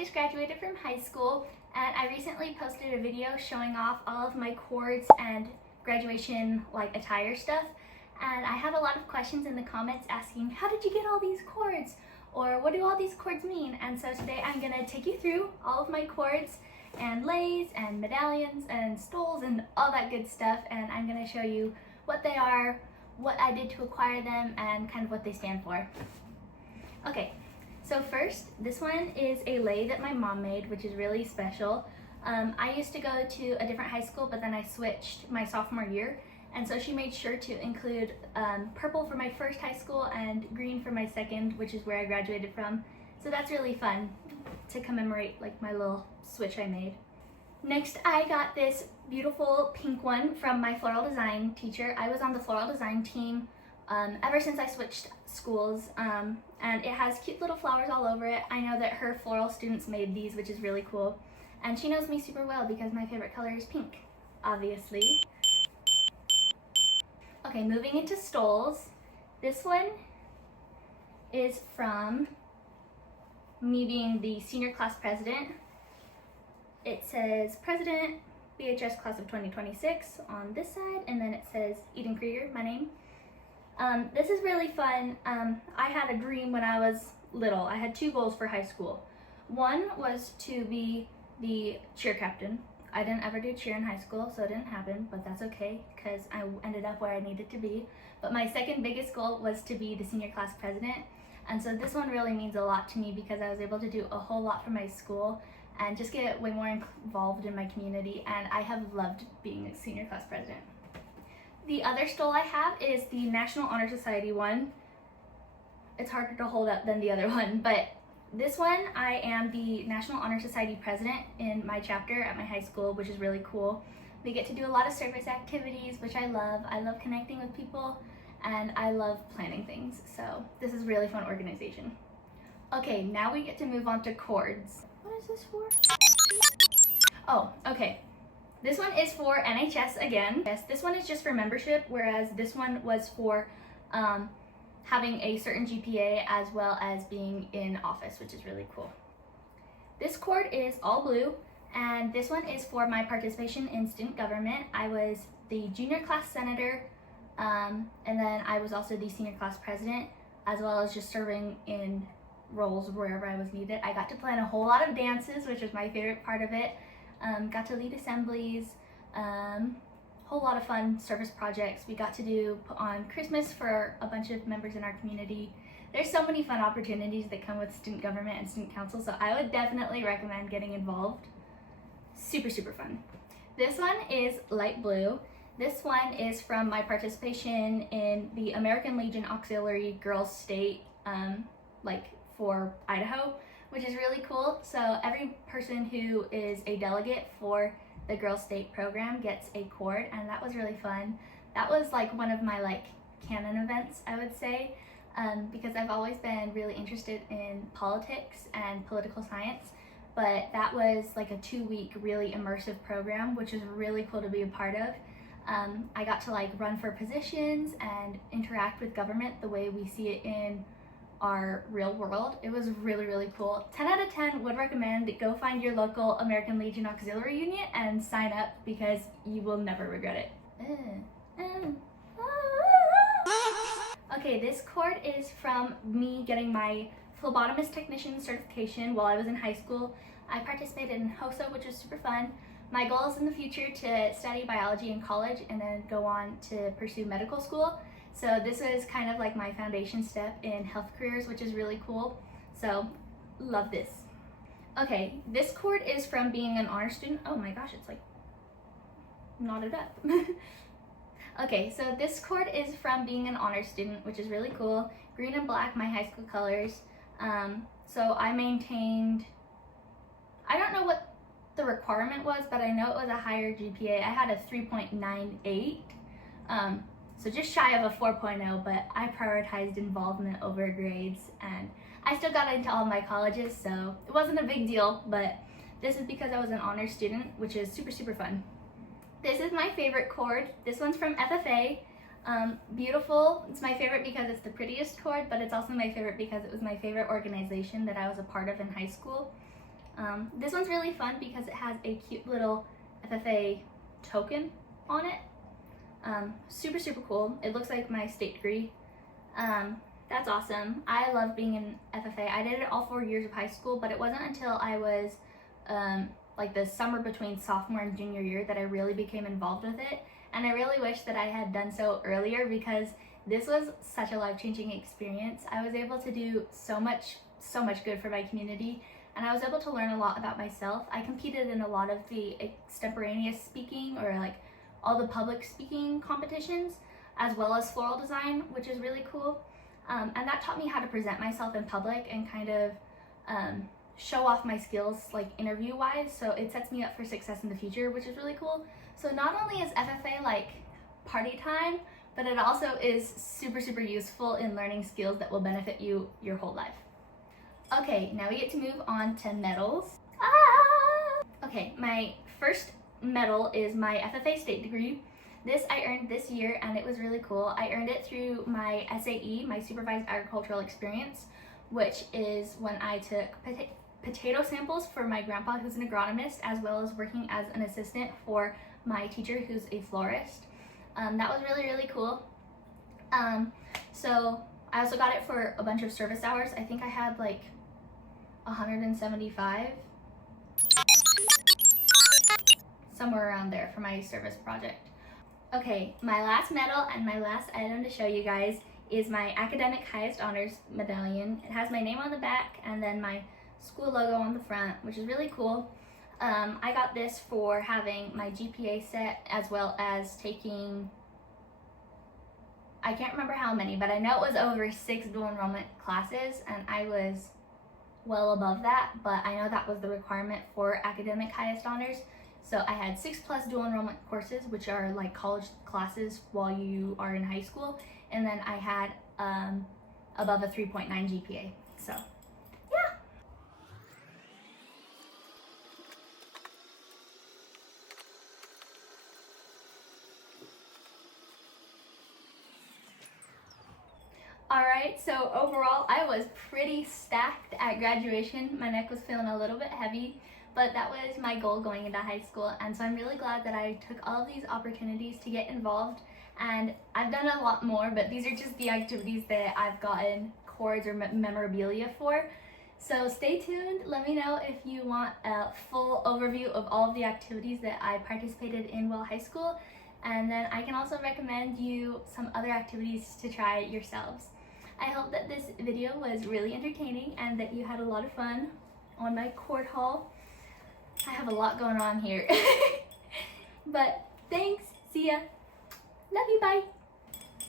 just graduated from high school and I recently posted a video showing off all of my cords and graduation attire stuff. And I have a lot of questions in the comments asking, how did you get all these cords? Or what do all these cords mean? And so today I'm gonna take you through all of my cords and leis and medallions and stoles and all that good stuff. And I'm gonna show you what they are, what I did to acquire them, and kind of what they stand for. Okay, so first, this one is a lei that my mom made, which is really special. I used to go to a different high school, but then I switched my sophomore year. And so she made sure to include purple for my first high school and green for my second, which is where I graduated from. So that's really fun to commemorate my little switch I made. Next, I got this beautiful pink one from my floral design teacher. I was on the floral design team ever since I switched schools, and it has cute little flowers all over it. I know that her floral students made these, which is really cool. And she knows me super well because my favorite color is pink, obviously. Okay, moving into stoles. This one is from me being the senior class president. It says President, BHS Class of 2026 on this side, and then it says Eden Krieger, my name. This is really fun. I had a dream when I was little. I had two goals for high school. One was to be the cheer captain. I didn't ever do cheer in high school, so it didn't happen, but that's okay because I ended up where I needed to be. But my second biggest goal was to be the senior class president. And so this one really means a lot to me because I was able to do a whole lot for my school and just get way more involved in my community, and I have loved being a senior class president. The other stole I have is the National Honor Society one. It's harder to hold up than the other one, but this one, I am the National Honor Society president in my chapter at my high school, which is really cool. We get to do a lot of service activities, which I love. I love connecting with people, and I love planning things. So this is really fun organization. Okay, now we get to move on to cords. What is this for? Oh, okay. This one is for NHS again. Yes, this one is just for membership, whereas this one was for having a certain GPA as well as being in office, which is really cool. This cord is all blue, and this one is for my participation in student government. I was the junior class senator, and then I was also the senior class president, as well as just serving in roles wherever I was needed. I got to plan a whole lot of dances, which was my favorite part of it. Got to lead assemblies, whole lot of fun service projects we got to do on Christmas for a bunch of members in our community. There's so many fun opportunities that come with student government and student council, so I would definitely recommend getting involved. Super, super fun. This one is light blue. This one is from my participation in the American Legion Auxiliary Girls State, for Idaho, which is really cool. So every person who is a delegate for the Girls State program gets a cord, and that was really fun. That was one of my canon events, I would say, because I've always been really interested in politics and political science, but that was a 2-week really immersive program, which is really cool to be a part of. I got to run for positions and interact with government the way we see it in our real world. It was really, really cool. 10 out of 10 would recommend. Go find your local American Legion Auxiliary unit and sign up because you will never regret it. Okay, this cord is from me getting my phlebotomist technician certification while I was in high school. I participated in HOSA, which was super fun. My goal is in the future to study biology in college and then go on to pursue medical school. So this is kind of my foundation step in health careers, which is really cool. So love this. Okay, this cord is from being an honor student. Oh my gosh, it's knotted up. Okay, so this cord is from being an honor student, which is really cool. Green and black, my high school colors. So I maintained, I don't know what the requirement was, but I know it was a higher GPA. I had a 3.98. So just shy of a 4.0, but I prioritized involvement over grades, and I still got into all my colleges, so it wasn't a big deal, but this is because I was an honor student, which is super, super fun. This is my favorite cord. This one's from FFA. Beautiful. It's my favorite because it's the prettiest cord, but it's also my favorite because it was my favorite organization that I was a part of in high school. This one's really fun because it has a cute little FFA token on it. Super, super cool. It looks like my state degree. That's awesome. I love being in FFA. I did it all 4 years of high school, but it wasn't until I was like the summer between sophomore and junior year that I really became involved with it. And I really wish that I had done so earlier because this was such a life-changing experience. I was able to do so much good for my community, and I was able to learn a lot about myself. I competed in a lot of the extemporaneous speaking, or like all the public speaking competitions, as well as floral design, which is really cool. And that taught me how to present myself in public and kind of show off my skills, like interview wise. So it sets me up for success in the future, which is really cool. So not only is FFA like party time, but it also is super, super useful in learning skills that will benefit you your whole life. Okay, now we get to move on to medals. Okay, my first medal is my FFA state degree. This I earned this year, and it was really cool. I earned it through my SAE, my Supervised Agricultural Experience, which is when I took potato samples for my grandpa, who's an agronomist, as well as working as an assistant for my teacher, who's a florist. That was really, really cool. So I also got it for a bunch of service hours. I think I had like 175, somewhere around there for my service project. Okay, my last medal and my last item to show you guys is my academic highest honors medallion. It has my name on the back and then my school logo on the front, which is really cool. I got this for having my GPA set, as well as taking, I can't remember how many, but I know it was over 6 dual enrollment classes, and I was well above that, but I know that was the requirement for academic highest honors. So I had 6+ dual enrollment courses, which are like college classes while you are in high school, and then I had above a 3.9 GPA. So yeah. Alright, so overall I was pretty stacked at graduation. My neck was feeling a little bit heavy, but that was my goal going into high school, and so I'm really glad that I took all of these opportunities to get involved. And I've done a lot more, but these are just the activities that I've gotten cords or memorabilia for. So stay tuned. Let me know if you want a full overview of all of the activities that I participated in while high school, and then I can also recommend you some other activities to try yourselves. I hope that this video was really entertaining and that you had a lot of fun on my cord haul. I have a lot going on here. But thanks. See ya. Love you. Bye.